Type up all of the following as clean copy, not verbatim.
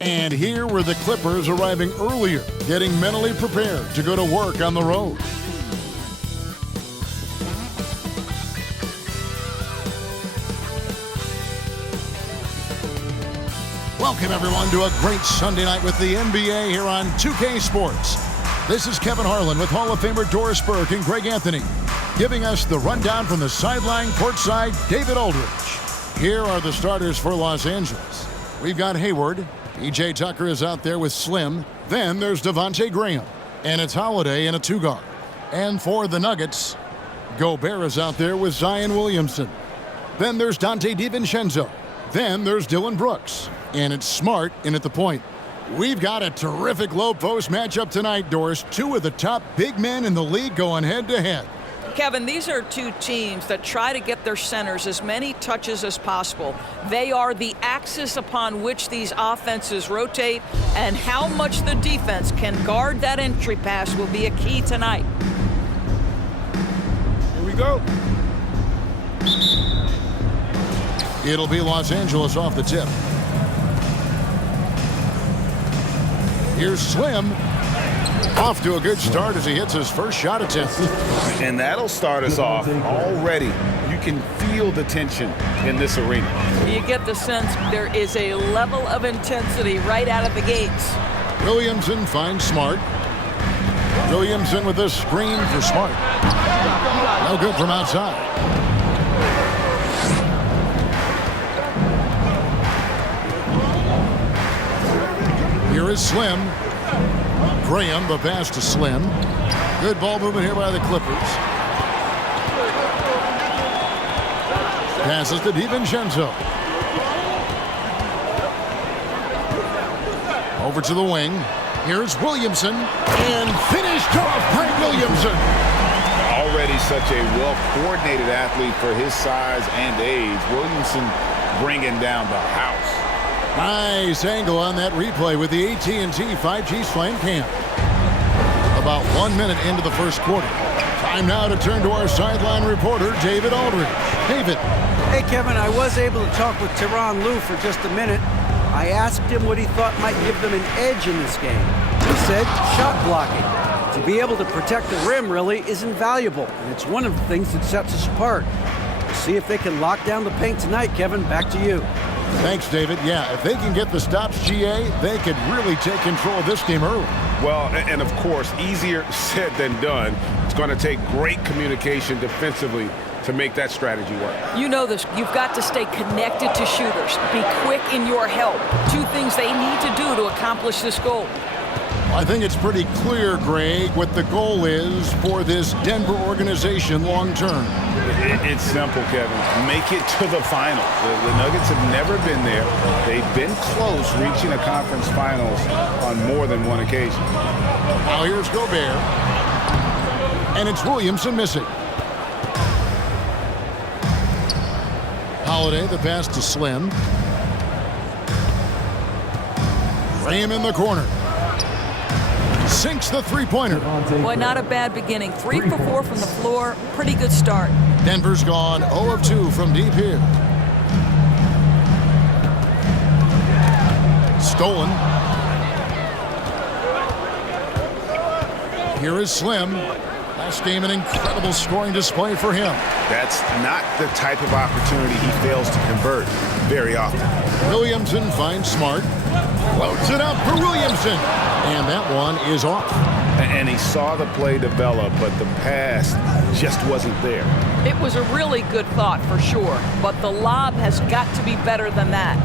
And here were the Clippers arriving earlier, getting mentally prepared to go to work on the road. Welcome, everyone, to a great Sunday night with the NBA here on 2K Sports. This is Kevin Harlan with Hall of Famer Doris Burke and Greg Anthony, giving us the rundown from the sideline courtside, David Aldridge. Here are the starters for Los Angeles. We've got Hayward. P.J. Tucker is out there with Slim. Then there's Devontae Graham. And it's Holiday in a two-guard. And for the Nuggets, Gobert is out there with Zion Williamson. Then there's Dante DiVincenzo. Then there's Dylan Brooks. And it's Smart in at the point. We've got a terrific low-post matchup tonight, Doris. Two of the top big men in the league going head-to-head. Kevin, these are two teams that try to get their centers as many touches as possible. They are the axis upon which these offenses rotate, and how much the defense can guard that entry pass will be a key tonight. Here we go. It'll be Los Angeles off the tip. Here's Slim. Off to a good start as he hits his first shot attempt. And that'll start us off already. You can feel the tension in this arena. You get the sense there is a level of intensity right out of the gates. Williamson finds Smart. Williamson with a screen for Smart. No good from outside. Here is Slim. Graham, the pass to Slim. Good ball movement here by the Clippers. Passes to DiVincenzo. Over to the wing. Here's Williamson. And finished off by Williamson. Already such a well-coordinated athlete for his size and age. Williamson bringing down the house. Nice angle on that replay with the AT&T 5G Slam Cam. About 1 minute into the first quarter. Time now to turn to our sideline reporter, David Aldridge. David. Hey, Kevin, I was able to talk with Tyronn Lue for just a minute. I asked him what he thought might give them an edge in this game. He said shot blocking. To be able to protect the rim really is invaluable, and it's one of the things that sets us apart. We'll see if they can lock down the paint tonight, Kevin. Back to you. Thanks, David. Yeah, if they can get the stops, GA, they could really take control of this game early. Well, and of course, easier said than done. It's going to take great communication defensively to make that strategy work. You know this. You've got to stay connected to shooters. Be quick in your help. Two things they need to do to accomplish this goal. I think it's pretty clear, Greg, what the goal is for this Denver organization long term. It's simple, Kevin. Make it to the finals. The Nuggets have never been there. They've been close reaching a conference finals on more than one occasion. Now here's Gobert. And it's Williamson missing. Holiday, the pass to Slim. Graham in the corner. Sinks the three-pointer. Boy, not a bad beginning. 3 for 4 from the floor. Pretty good start. Denver's gone 0 of 2 from deep here. Stolen. Here is Slim. Last game, an incredible scoring display for him. That's not the type of opportunity he fails to convert very often. Williamson finds Smart. Floats it up for Williamson. And that one is off. And he saw the play develop, but the pass just wasn't there. It was a really good thought for sure, but the lob has got to be better than that.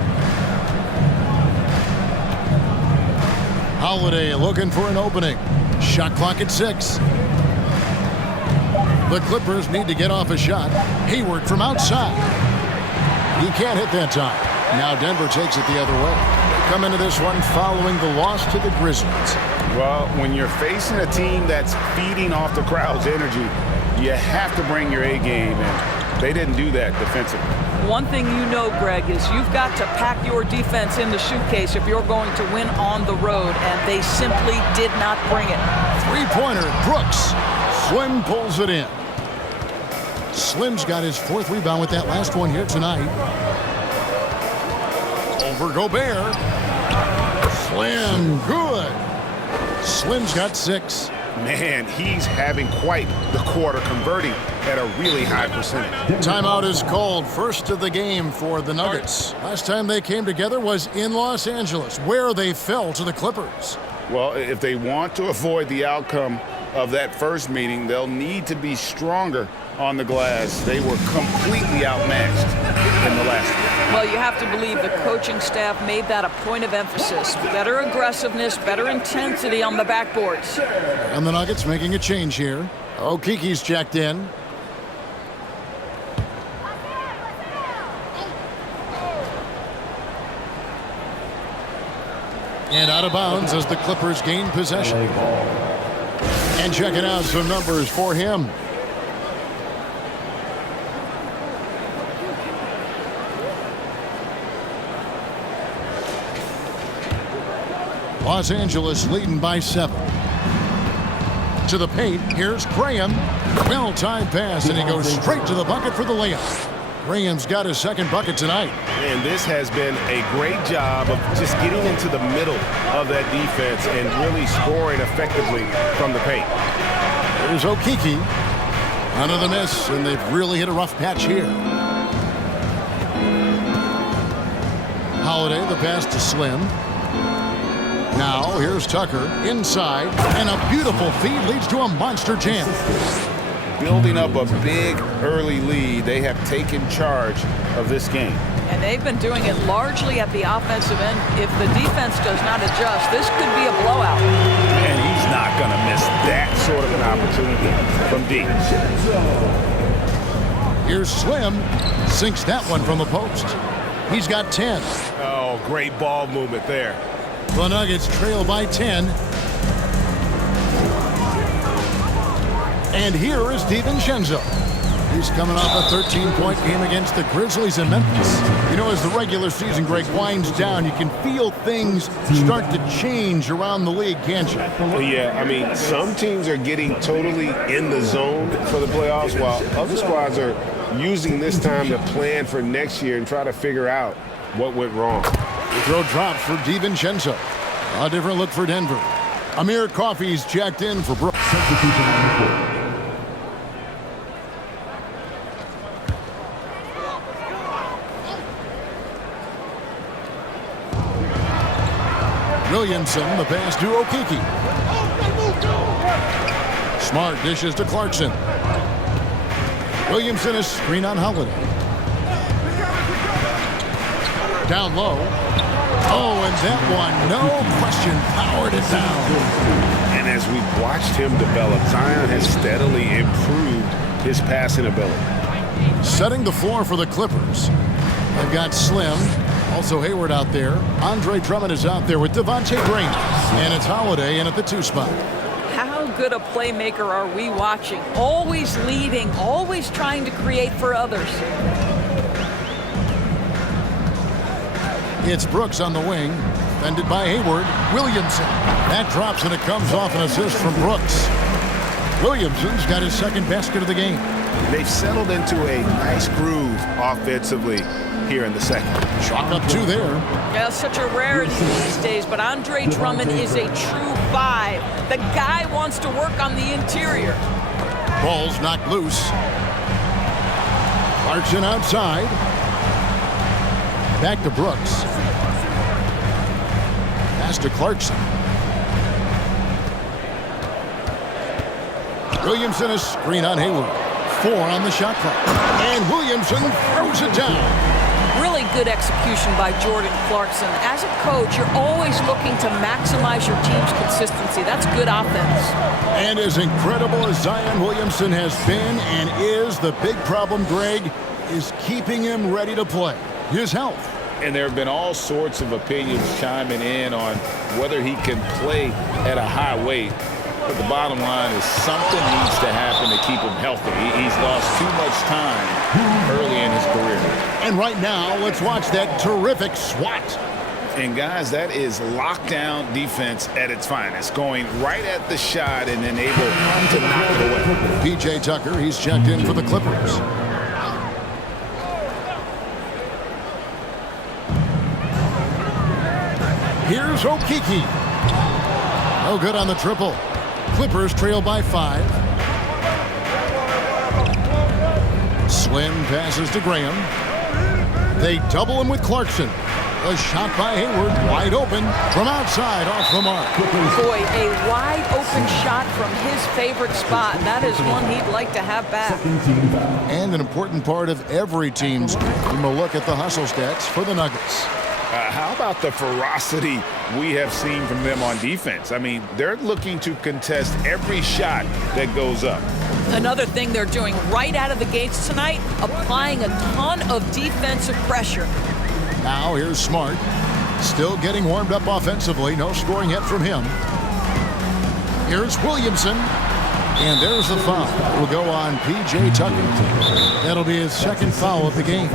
Holiday looking for an opening. Shot clock at 6. The Clippers need to get off a shot. Hayward from outside. He can't hit that time. Now Denver takes it the other way. Come into this one following the loss to the Grizzlies. Well, when you're facing a team that's feeding off the crowd's energy, you have to bring your A game, and they didn't do that defensively. One thing you know, Greg, is you've got to pack your defense in the suitcase if you're going to win on the road, and they simply did not bring it. Three-pointer, Brooks. Slim pulls it in. Slim's got his 4th rebound with that last one here tonight. Over Gobert. Slim, good. Slim's got 6. Man, he's having quite the quarter, converting at a really high percentage. Timeout is called. First of the game for the Nuggets. Last time they came together was in Los Angeles, where they fell to the Clippers. Well, if they want to avoid the outcome of that first meeting, they'll need to be stronger on the glass. They were completely outmatched in the last game. Well, you have to believe the coaching staff made that a point of emphasis. Better aggressiveness, better intensity on the backboards. And the Nuggets making a change here. Okiki's checked in. And out of bounds as the Clippers gain possession. And checking out some numbers for him. Los Angeles leading by 7. To the paint, here's Graham. Well-timed pass, and he goes straight to the bucket for the layup. Graham's got his second bucket tonight. And this has been a great job of just getting into the middle of that defense and really scoring effectively from the paint. There's Okiki. Another miss, and they've really hit a rough patch here. Holiday, the pass to Slim. Now, here's Tucker inside, and a beautiful feed leads to a monster jam. Building up a big early lead, they have taken charge of this game. And they've been doing it largely at the offensive end. If the defense does not adjust, this could be a blowout. And he's not going to miss that sort of an opportunity from deep. Here's Slim. Sinks that one from the post. He's got 10. Oh, great ball movement there. The Nuggets trail by 10. And here is DiVincenzo. He's coming off a 13-point game against the Grizzlies in Memphis. You know, as the regular season, Greg, winds down, you can feel things start to change around the league, can't you? Yeah, I mean, some teams are getting totally in the zone for the playoffs, while other squads are using this time to plan for next year and try to figure out what went wrong. The throw drops for DiVincenzo. A different look for Denver. Amir Coffey's checked in for Brooks. Williamson, the pass to Okiki. Smart dishes to Clarkson. Williamson is screen on Holiday. Down low. Oh, and that one, no question, powered it down. And as we've watched him develop, Zion has steadily improved his passing ability. Setting the floor for the Clippers. They've got Slim. Also Hayward out there. Andre Drummond is out there with Devontae Green. And it's Holiday in at the 2 spot. How good a playmaker are we watching? Always leading, always trying to create for others. It's Brooks on the wing. Defended by Hayward. Williamson. That drops and it comes off an assist from Brooks. Williamson's got his second basket of the game. They've settled into a nice groove offensively here in the second. Chalk up 2 there. Yeah, such a rarity these days, but Andre Drummond is a true 5. The guy wants to work on the interior. Ball's knocked loose. Clarkson outside. Back to Brooks. Pass to Clarkson. Williamson is screen on Hayward. 4 on the shot clock. And Williamson throws it down. Really good execution by Jordan Clarkson. As a coach, you're always looking to maximize your team's consistency. That's good offense. And as incredible as Zion Williamson has been and is, the big problem, Greg, is keeping him ready to play. His health. And there have been all sorts of opinions chiming in on whether he can play at a high weight. But the bottom line is something needs to happen to keep him healthy. He's lost too much time early in his career. And right now, let's watch that terrific swat. And guys, that is lockdown defense at its finest. Going right at the shot and then able to knock it away. P.J. Tucker, he's checked in for the Clippers. Here's Okiki. No good on the triple. Clippers trail by 5. Slim passes to Graham. They double him with Clarkson. A shot by Hayward, wide open from outside, off the mark. Boy, a wide open shot from his favorite spot. That is one he'd like to have back. And an important part of every team's game. A look at the hustle stats for the Nuggets. How about the ferocity we have seen from them on defense? I mean, they're looking to contest every shot that goes up. Another thing they're doing right out of the gates tonight, applying a ton of defensive pressure. Now here's Smart. Still getting warmed up offensively. No scoring yet from him. Here's Williamson. And there's the foul. Will go on P.J. Tucker. That'll be his second foul of the game.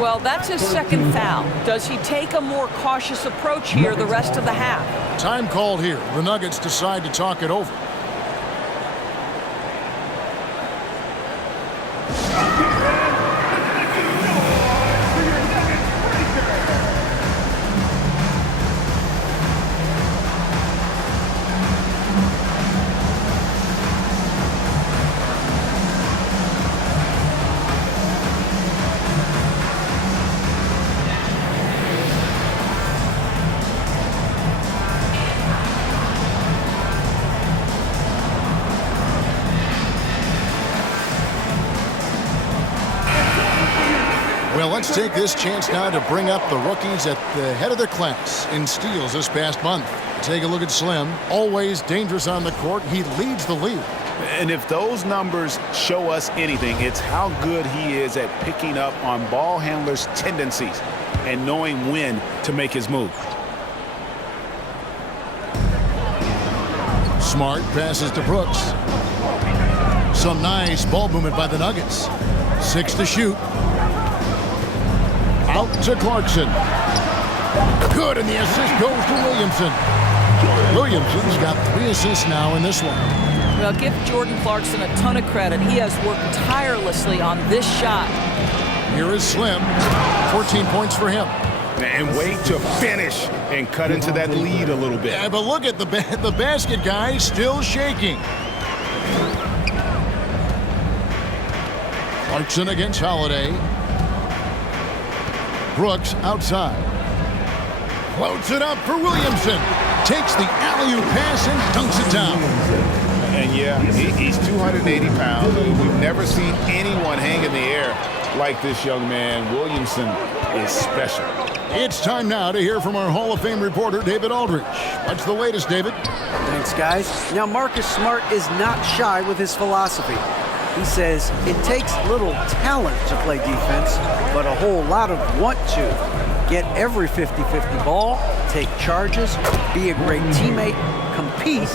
Well, that's his second foul. Does he take a more cautious approach here the rest of the half? Time called here. The Nuggets decide to talk it over. Well, let's take this chance now to bring up the rookies at the head of their class in steals this past month. Take a look at Slim. Always dangerous on the court. He leads the league. And if those numbers show us anything, it's how good he is at picking up on ball handlers' tendencies and knowing when to make his move. Smart passes to Brooks. Some nice ball movement by the Nuggets. 6 to shoot. Out to Clarkson. Good, and the assist goes to Williamson. Williamson's got 3 assists now in this one. Well, give Jordan Clarkson a ton of credit. He has worked tirelessly on this shot. Here is Slim. 14 points for him. And wait to finish and cut into that lead a little bit. Yeah, but look at the basket guy still shaking. Clarkson against Holiday. Brooks outside. Floats it up for Williamson. Takes the alley-oop pass and dunks it down. And yeah, he's 280 pounds. We've never seen anyone hang in the air like this young man. Williamson is special. It's time now to hear from our Hall of Fame reporter, David Aldridge. What's the latest, David? Thanks, guys. Now, Marcus Smart is not shy with his philosophy. He says it takes little talent to play defense, but a whole lot of want to. Get every 50-50 ball, take charges, be a great teammate, compete,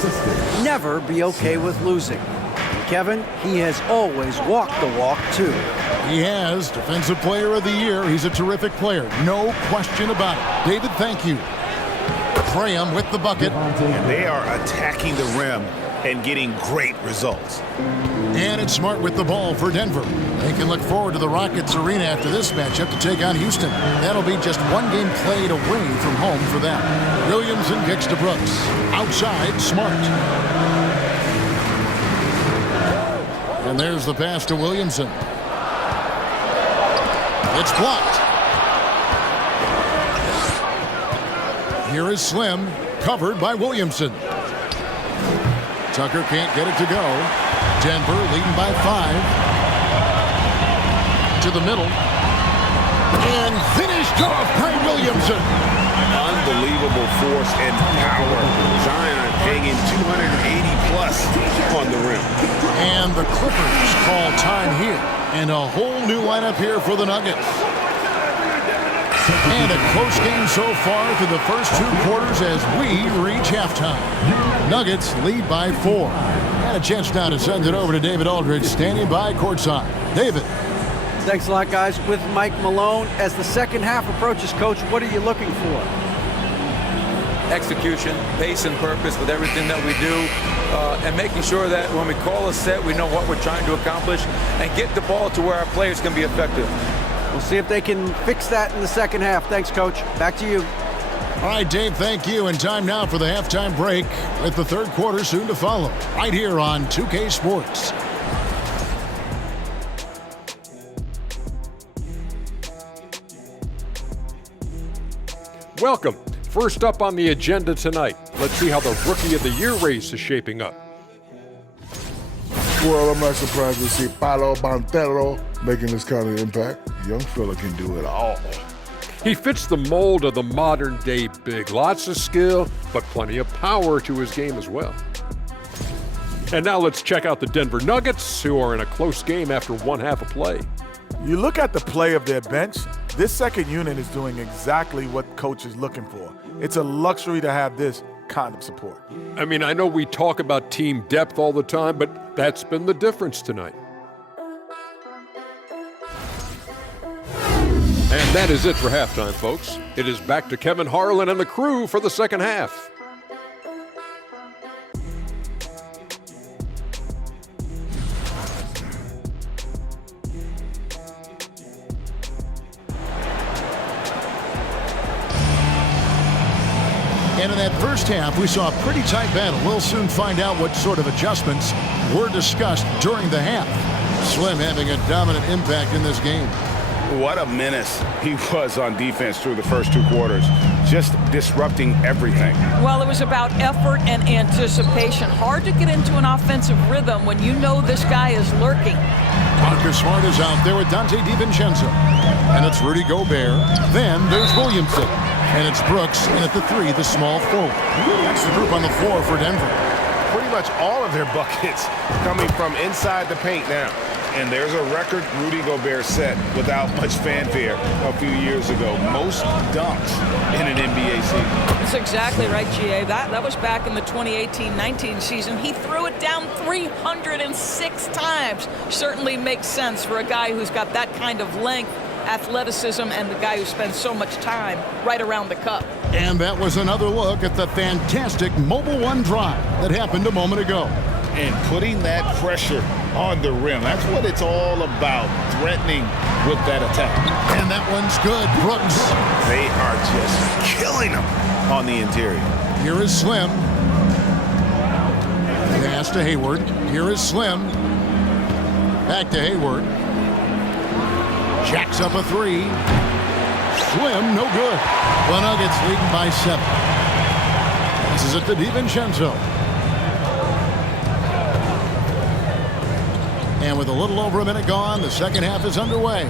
never be okay with losing. And Kevin, he has always walked the walk, too. He has. Defensive Player of the Year. He's a terrific player. No question about it. David, thank you. Graham with the bucket. And they are attacking the rim and getting great results. And it's Smart with the ball for Denver. They can look forward to the Rockets arena after this matchup to take on Houston. That'll be just one game played away from home for them. Williamson kicks to Brooks. Outside, Smart. And there's the pass to Williamson. It's blocked. Here is Slim, covered by Williamson. Tucker can't get it to go. Denver leading by 5. To the middle. And finished off by Williamson. Unbelievable force and power. Zion hanging 280 plus on the rim. And the Clippers call time here. And a whole new lineup here for the Nuggets. And a close game so far through the first 2 quarters as we reach halftime. Nuggets lead by 4. And a chance now to send it over to David Aldridge, standing by courtside. David. Thanks a lot, guys. With Mike Malone, as the second half approaches, Coach, what are you looking for? Execution, pace and purpose with everything that we do, and making sure that when we call a set, we know what we're trying to accomplish and get the ball to where our players can be effective. We'll see if they can fix that in the second half. Thanks, Coach. Back to you. All right, Dave, thank you. And time now for the halftime break with the third quarter soon to follow right here on 2K Sports. Welcome. First up on the agenda tonight, let's see how the Rookie of the Year race is shaping up. Well, I'm not surprised to see Paulo Banchero making this kind of impact. Young fella can do it all. He fits the mold of the modern-day big. Lots of skill, but plenty of power to his game as well. And now let's check out the Denver Nuggets, who are in a close game after one half of play. You look at the play of their bench, this second unit is doing exactly what coach is looking for. It's a luxury to have this kind of support. I mean, I know we talk about team depth all the time, but that's been the difference tonight. And that is it for halftime, folks. It is back to Kevin Harlan and the crew for the second half. And in that first half, we saw a pretty tight battle. We'll soon find out what sort of adjustments were discussed during the half. Slim having a dominant impact in this game. What a menace he was on defense through the first two quarters, just disrupting everything. Well, it was about effort and anticipation. Hard to get into an offensive rhythm when you know this guy is lurking. Marcus Smart is out there with Dante DiVincenzo. And it's Rudy Gobert. Then there's Williamson. And it's Brooks, and at the three, the small forward. That's the group on the floor for Denver. Pretty much all of their buckets coming from inside the paint now. And there's a record Rudy Gobert set without much fanfare a few years ago. Most dunks in an NBA season. That's exactly right, GA. That was back in the 2018-19 season. He threw it down 306 times. Certainly makes sense for a guy who's got that kind of length, athleticism, and the guy who spends so much time right around the cup. And that was another look at the fantastic Mobile One drive that happened a moment ago. And putting that pressure on the rim. That's what it's all about, threatening with that attack. And that one's good. Brooks. They are just killing them on the interior. Here is Slim. Pass to Hayward. Here is Slim. Back to Hayward. Jacks up a three. Slim, no good. The Nuggets leading by 7. This is it to DiVincenzo. And with a little over a minute gone, the second half is underway.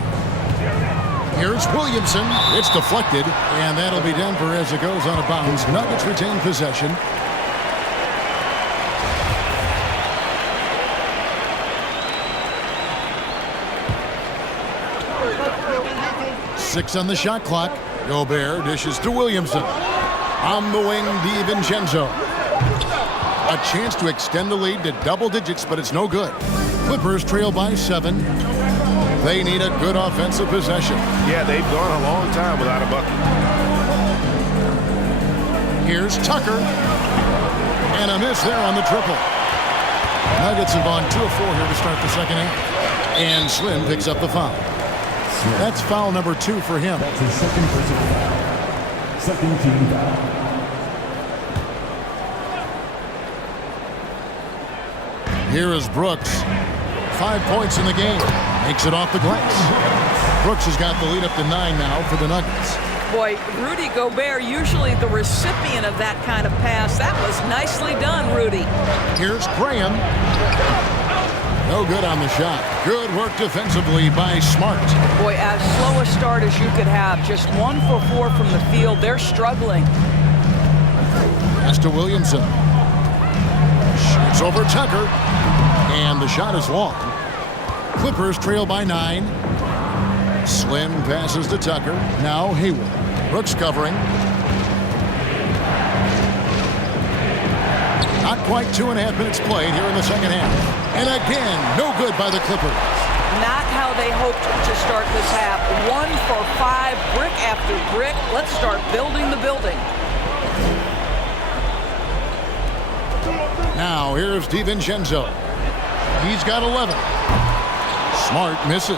Here's Williamson. It's deflected, and that'll be Denver as it goes out of bounds. Nuggets retain possession. Six on the shot clock. Gobert dishes to Williamson. On the wing, DiVincenzo. A chance to extend the lead to double digits, but it's no good. Clippers trail by 7. They need a good offensive possession. Yeah, they've gone a long time without a bucket. Here's Tucker. And a miss there on the triple. Nuggets have gone 2 of 4 here to start the second half. And Slim picks up the foul. That's foul number 2 for him. That's his second personal foul. Second team foul. Here is Brooks. 5 points in the game. Makes it off the glass. Brooks has got the lead up to 9 now for the Nuggets. Boy, Rudy Gobert, usually the recipient of that kind of pass. That was nicely done, Rudy. Here's Graham. No good on the shot. Good work defensively by Smart. Boy, as slow a start as you could have. Just 1 for 4 from the field. They're struggling. Pass to Williamson. Shoots over Tucker. And the shot is long. Clippers trail by 9. Slim passes to Tucker. Now Hayward. Brooks covering. Not quite 2.5 minutes played here in the second half. And again, no good by the Clippers. Not how they hoped to start this half. 1 for 5, brick after brick. Let's start building the building. Now here's DiVincenzo. He's got 11. Smart misses.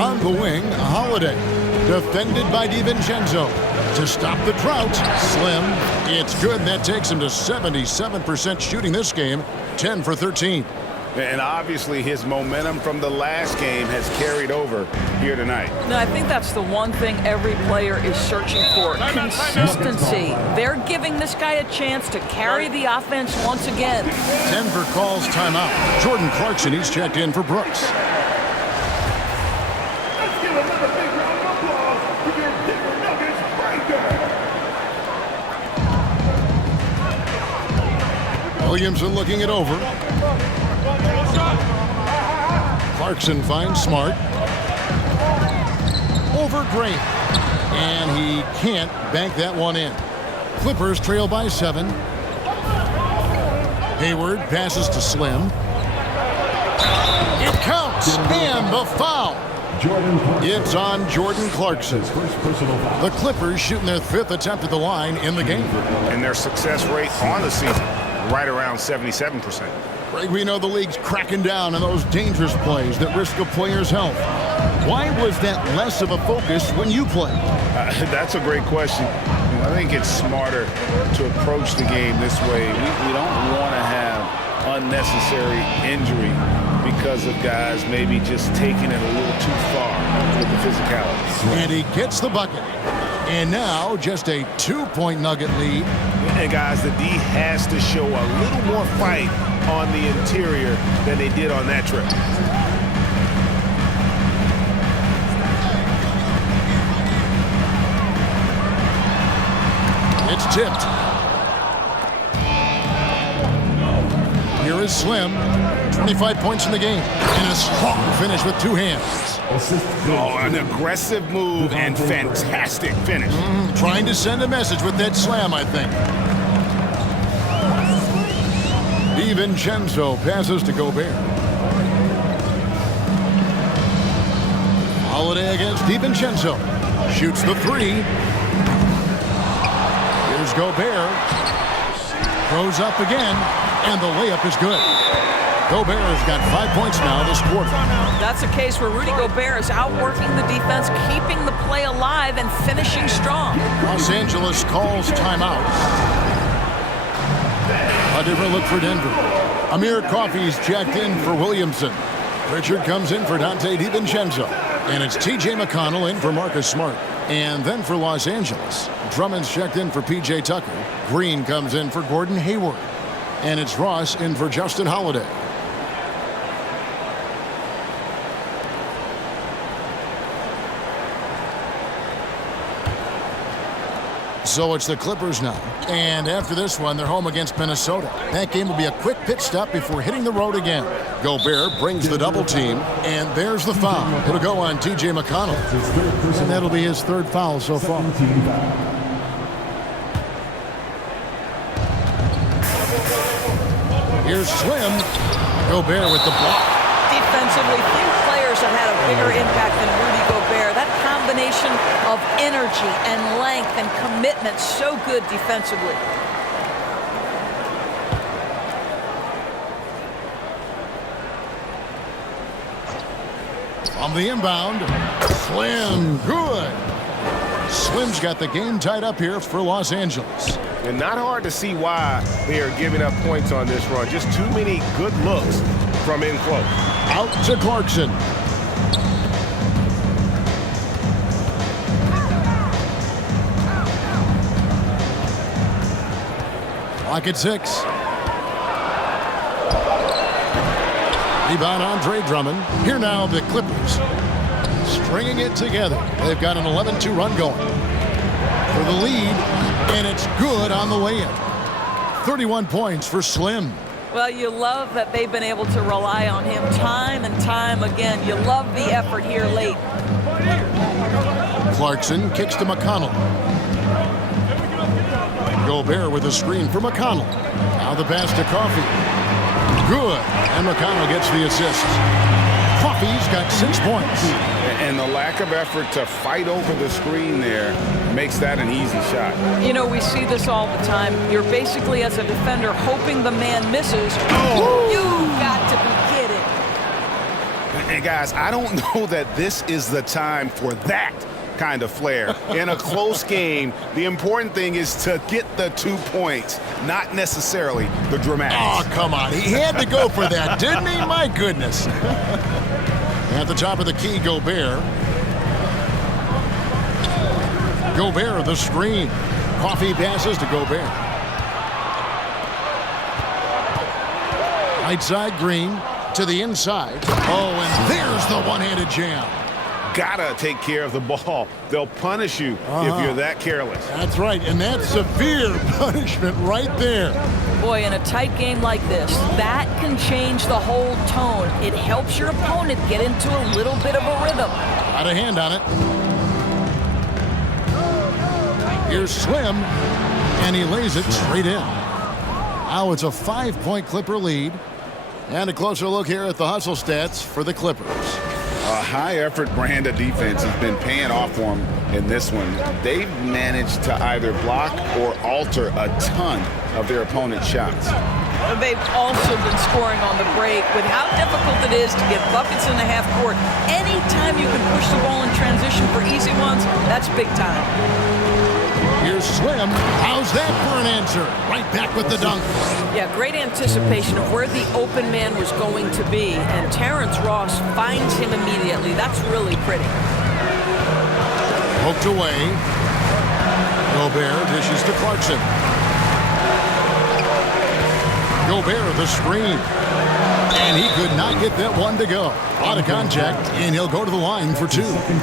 On the wing, Holiday. Defended by DiVincenzo. To stop the drought, Slim. It's good, and that takes him to 77% shooting this game, 10 for 13. And obviously his momentum from the last game has carried over here tonight. No, I think that's the one thing every player is searching for, consistency. They're giving this guy a chance to carry the offense once again. Denver calls timeout. Jordan Clarkson, he's checked in for Brooks. Let's give another big round of applause to your Denver Nuggets breaker. Williamson looking it over. Clarkson finds Smart. Over Green. And he can't bank that one in. Clippers trail by 7. Hayward passes to Slim. It counts. And the foul. It's on Jordan Clarkson. The Clippers shooting their 5th attempt at the line in the game. And their success rate on the season, right around 77%. Greg, we know the league's cracking down on those dangerous plays that risk a player's health. Why was that less of a focus when you played? That's a great question. I think it's smarter to approach the game this way. We don't want to have unnecessary injury because of guys maybe just taking it a little too far with the physicality. And he gets the bucket. And now just a 2-point Nugget lead. And guys, the D has to show a little more fight on the interior than they did on that trip. It's tipped. Here is Slim. 25 points in the game. And a strong finish with 2 hands. Oh, an aggressive move and fantastic finish. Trying to send a message with that slam, I think. DiVincenzo passes to Gobert. Holiday against DiVincenzo. Shoots the 3. Here's Gobert. Throws up again. And the layup is good. Gobert has got 5 points now this quarter. That's a case where Rudy Gobert is outworking the defense, keeping the play alive, and finishing strong. Los Angeles calls timeout. A different look for Denver. Amir Coffey's checked in for Williamson. Richard comes in for Dante DiVincenzo. And it's T.J. McConnell in for Marcus Smart. And then for Los Angeles, Drummond's checked in for P.J. Tucker. Green comes in for Gordon Hayward. And it's Ross in for Justin Holiday. So it's the Clippers now. And after this one, they're home against Minnesota. That game will be a quick pit stop before hitting the road again. Gobert brings the double team, and there's the foul. It'll go on T.J. McConnell. And that'll be his 3rd foul so far. Here's Slim. Gobert with the block. Defensively, few players have had a bigger impact than Rudy Gobert. That combination of energy and length and commitment, so good defensively. On the inbound, Slim, good. Slim's got the game tied up here for Los Angeles. And not hard to see why they are giving up points on this run. Just too many good looks from in close. Out to Clarkson. Clock at 6. Rebound Andre Drummond. Here now the Clippers. Stringing it together. They've got an 11-2 run going. For the lead, and it's good on the way in. 31 points for Slim. Well, you love that they've been able to rely on him time and time again. You love the effort here late. Clarkson kicks to McConnell. Gobert with a screen for McConnell. Now the pass to Coffey. Good. And McConnell gets the assist. Coffey's got 6 points. And the lack of effort to fight over the screen there makes that an easy shot. You know, we see this all the time. You're basically, as a defender, hoping the man misses. Oh. You've got to be kidding. And guys, I don't know that this is the time for that kind of flair. In a close game, the important thing is to get the 2 points, not necessarily the dramatics. Oh, come on. He had to go for that, didn't he? My goodness. At the top of the key, Gobert. Gobert, the screen. Coffee passes to Gobert. Right side, Green to the inside. Oh, and there's the one-handed jam. Gotta take care of the ball. They'll punish you if you're that careless. That's right, and that's severe punishment right there. Boy, in a tight game like this, that can change the whole tone. It helps your opponent get into a little bit of a rhythm. Got a hand on it. Here's Slim, and he lays it straight in. Now it's a 5-point Clipper lead. And a closer look here at the hustle stats for the Clippers. A high-effort brand of defense has been paying off for them in this one. They've managed to either block or alter a ton of their opponent's shots. They've also been scoring on the break. With how difficult it is to get buckets in the half court, anytime you can push the ball in transition for easy ones, that's big time. Here's Slim. How's that for an answer? Right back with the dunk. Yeah, great anticipation of where the open man was going to be, and Terrence Ross finds him immediately. That's really pretty. Poked away. Gobert dishes to Clarkson. Gobert, the screen. And he could not get that one to go. Out of contact, and he'll go to the line for 2.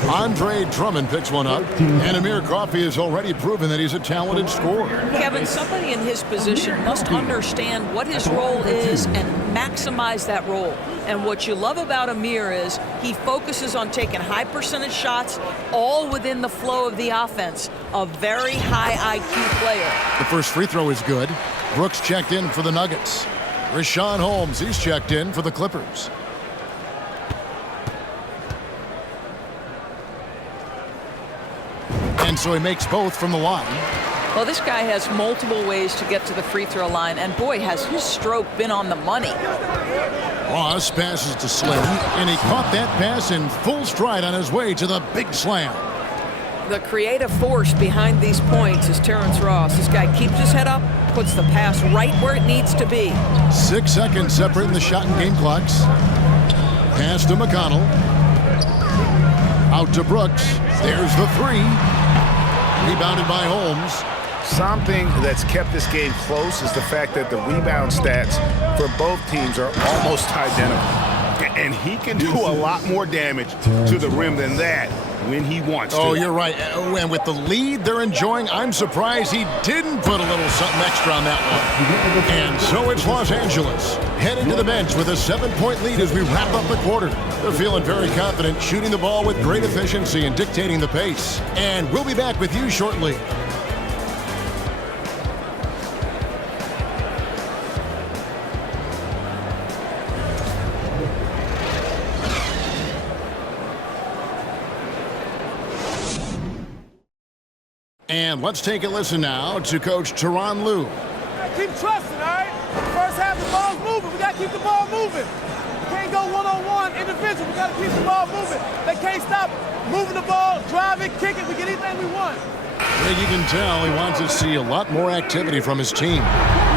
Andre Drummond picks one up, and Amir Coffey has already proven that he's a talented scorer. Kevin, somebody in his position must understand what his role is and maximize that role. And what you love about Amir is he focuses on taking high percentage shots, all within the flow of the offense. A very high IQ player. The first free throw is good. Brooks checked in for the Nuggets. Rashawn Holmes, he's checked in for the Clippers. And so he makes both from the line. Well, this guy has multiple ways to get to the free throw line, and boy, has his stroke been on the money. Ross passes to Slim, and he caught that pass in full stride on his way to the big slam. The creative force behind these points is Terrence Ross. This guy keeps his head up, puts the pass right where it needs to be. 6 seconds separating the shot and game clocks. Pass to McConnell. Out to Brooks. There's the 3. Rebounded by Holmes. Something that's kept this game close is the fact that the rebound stats for both teams are almost identical. And he can do a lot more damage to the rim than that when he wants to. Oh, you're right. And with the lead they're enjoying, I'm surprised he didn't put a little something extra on that one. And so it's Los Angeles heading to the bench with a 7-point lead as we wrap up the quarter. They're feeling very confident, shooting the ball with great efficiency and dictating the pace. And we'll be back with you shortly. And let's take a listen now to Coach Tyronn Lue. Keep trusting, all right? First half, the ball's moving. We got to keep the ball moving. We can't go one-on-one individual. We got to keep the ball moving. They can't stop moving the ball, drive it, kick it. We get anything we want. Greg, you can tell he wants to see a lot more activity from his team.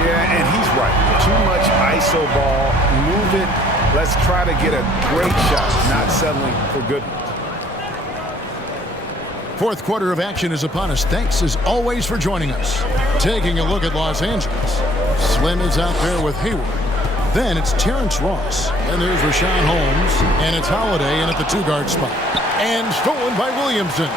Yeah, and he's right. Too much ISO ball. Move it. Let's try to get a great shot, not settling for good ones. Fourth quarter of action is upon us. Thanks as always for joining us. Taking a look at Los Angeles. Slim is out there with Hayward. Then it's Terrence Ross. And there's Rashawn Holmes. And it's Holiday in at the 2-guard spot. And stolen by Williamson.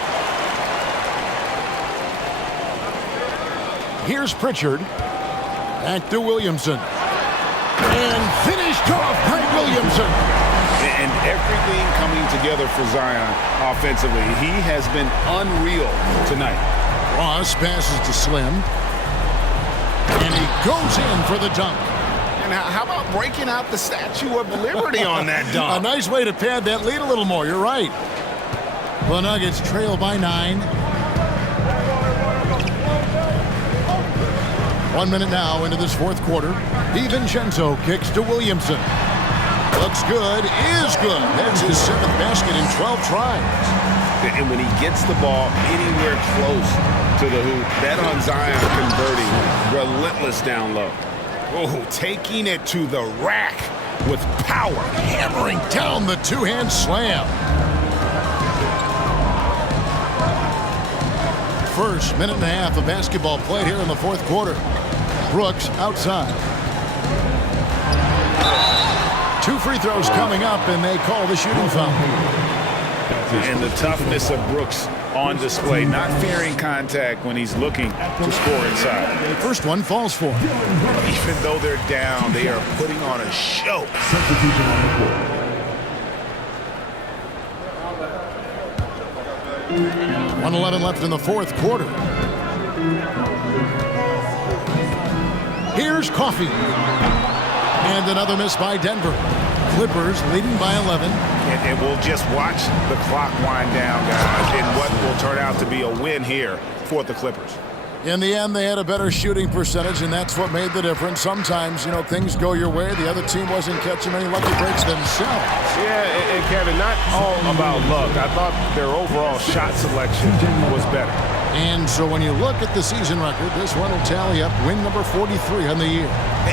Here's Pritchard. Back to Williamson. And finished off by Williamson. And everything coming together for Zion offensively. He has been unreal tonight. Ross passes to Slim. And he goes in for the dunk. And how about breaking out the Statue of Liberty on that dunk? A nice way to pad that lead a little more. You're right. The Nuggets trail by 9. 1 minute now into this fourth quarter. DiVincenzo kicks to Williamson. Looks good, is good. That's his 7th basket in 12 tries. And when he gets the ball anywhere close to the hoop, that on Zion converting, relentless down low. Oh, taking it to the rack with power, hammering down the two-hand slam. First minute and a half of basketball played here in the fourth quarter. Brooks outside. 2 free throws coming up, and they call the shooting foul. And the toughness of Brooks on display, not fearing contact when he's looking to score inside. First one falls for him. Even though they're down, they are putting on a show. Substitution on the court. 1:11 left in the fourth quarter. Here's Coffey. And another miss by Denver. Clippers leading by 11. And we'll just watch the clock wind down, guys, in what will turn out to be a win here for the Clippers. In the end, they had a better shooting percentage, and that's what made the difference. Sometimes, things go your way. The other team wasn't catching many lucky breaks themselves. Yeah, and Kevin, not all about luck. I thought their overall shot selection was better. And so when you look at the season record, this one will tally up win number 43 on the year.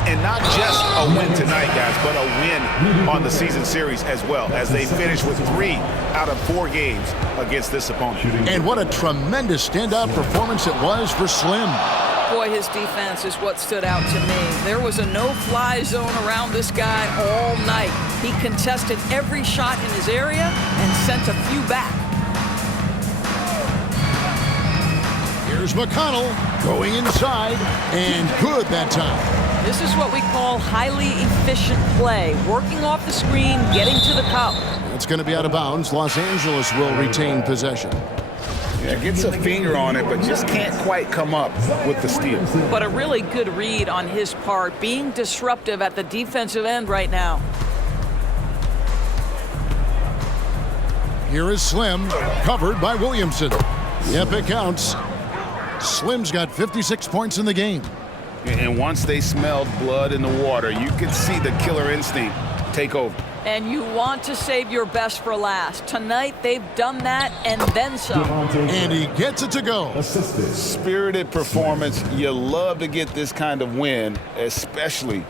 And not just a win tonight, guys, but a win on the season series as well, as they finish with 3 out of 4 games against this opponent. And what a tremendous standout performance it was for Slim. Boy, his defense is what stood out to me. There was a no-fly zone around this guy all night. He contested every shot in his area and sent a few back. Here's McConnell going inside, and good that time. This is what we call highly efficient play. Working off the screen, getting to the cup. It's going to be out of bounds. Los Angeles will retain possession. Yeah, gets a finger on it, but just can't quite come up with the steal. But a really good read on his part, being disruptive at the defensive end right now. Here is Slim, covered by Williamson. Yep, it counts. Slim's got 56 points in the game. And once they smelled blood in the water, you could see the killer instinct take over. And you want to save your best for last. Tonight, they've done that and then some. And he gets it to go. Spirited performance. You love to get this kind of win, especially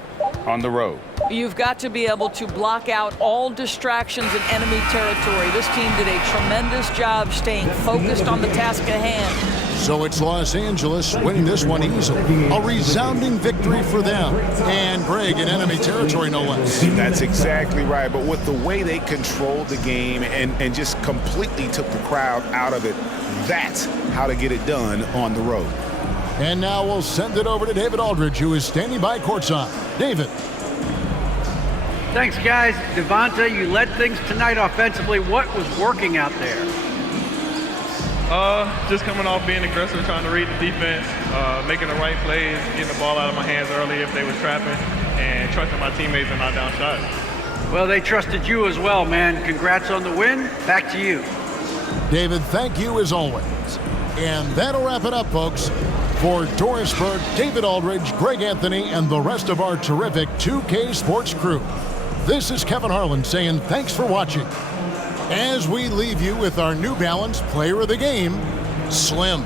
on the road. You've got to be able to block out all distractions in enemy territory. This team did a tremendous job staying focused on the task at hand. So it's Los Angeles winning this one easily. A resounding victory for them. And Greg in enemy territory, no less. That's exactly right. But with the way they controlled the game and just completely took the crowd out of it, that's how to get it done on the road. And now we'll send it over to David Aldridge, who is standing by courtside. David. Thanks, guys. Devonta, you led things tonight offensively. What was working out there? Just coming off being aggressive, trying to read the defense, making the right plays, getting the ball out of my hands early if they was trapping, and trusting my teammates and knock down shots. Well, they trusted you as well, man. Congrats on the win. Back to you. David, thank you as always. And that'll wrap it up, folks. For Doris Burke, David Aldridge, Greg Anthony, and the rest of our terrific 2K Sports crew, this is Kevin Harlan saying thanks for watching. As we leave you with our New Balance Player of the Game, Slim.